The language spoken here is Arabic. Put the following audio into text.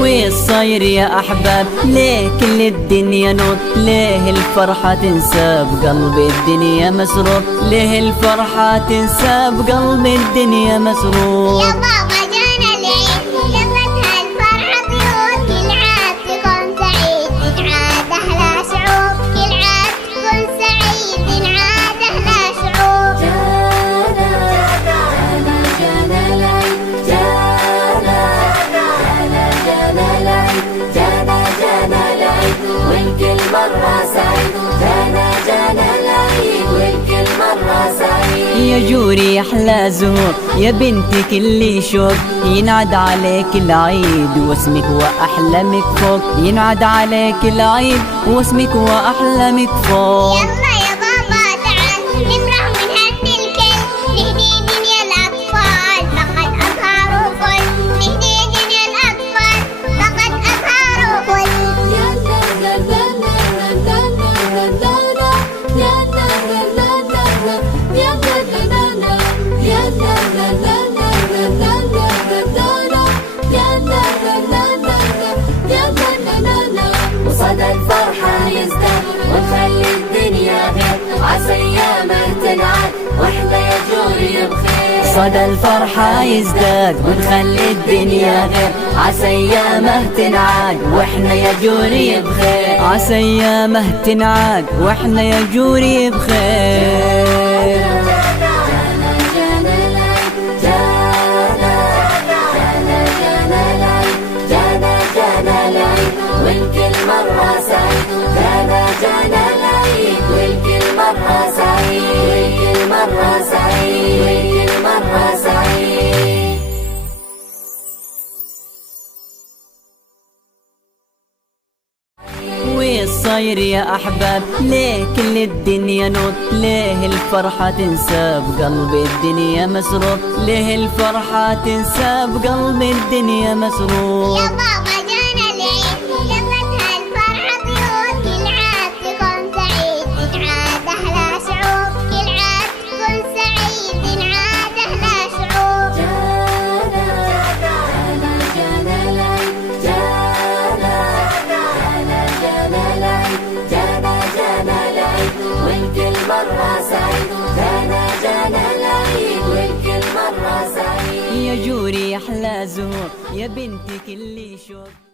والصاير يا أحباب ليه كل الدنيا نور، ليه الفرحة تنسى بقلب الدنيا مسرور، ليه الفرحة تنسى بقلب الدنيا مسرور. يا بابا جانا العيد لفتها الفرحة طيور، كل عاد تكون سعيد ينعاد أحلى شعور، كل عاد تكون سعيد ينعاد أحلى شعور. جانا العيد جانا العيد والكل مرة سعيد، جانا العيد والكل مرة سعيد. يا جوري أحلى زهور يا بنتي كل شوق، ينعد عليك العيد واسمك وأحلامك فوق، ينعد عليك العيد واسمك وأحلامك فوق. يلا يا بابا تعال نفرح ونهني الكل، نهدي دنيا الأطفال فقد أظهروا كل، نهدي دنيا الأطفال فقد أظهروا كل. وصدى الفرحة يزداد ونخلي الدنيا غير، عسى أيامه تنعاد واحنا يا جوري بخير. صدى الفرحة يزداد ونخلي الدنيا غير، عسى أيامه تنعاد واحنا يا جوري بخير، عسى أيامه تنعاد واحنا يا جوري بخير. والكل مرة سعيد، جانا العيد والكل مرة سعيد، والكل مرة سعيد، والكل مرة سعيد. والصاير يا أحباب ليه كل الدنيا نور، ليه الفرحة تنسى بقلب الدنيا مسرور، ليه الفرحة تنسى بقلب الدنيا مسرور. يا بابا جانا العيد لفتها الفرحة طيور، كل عاد تكون سعيد ينعاد أحلى شعور، كل عاد تكون سعيد ينعاد أحلى شعور. جانا العيد جانا العيد والكل مرة سعيد، جانا العيد والكل مرة سعيد. يا جوري أحلى زهور يا بنتي كل شوق.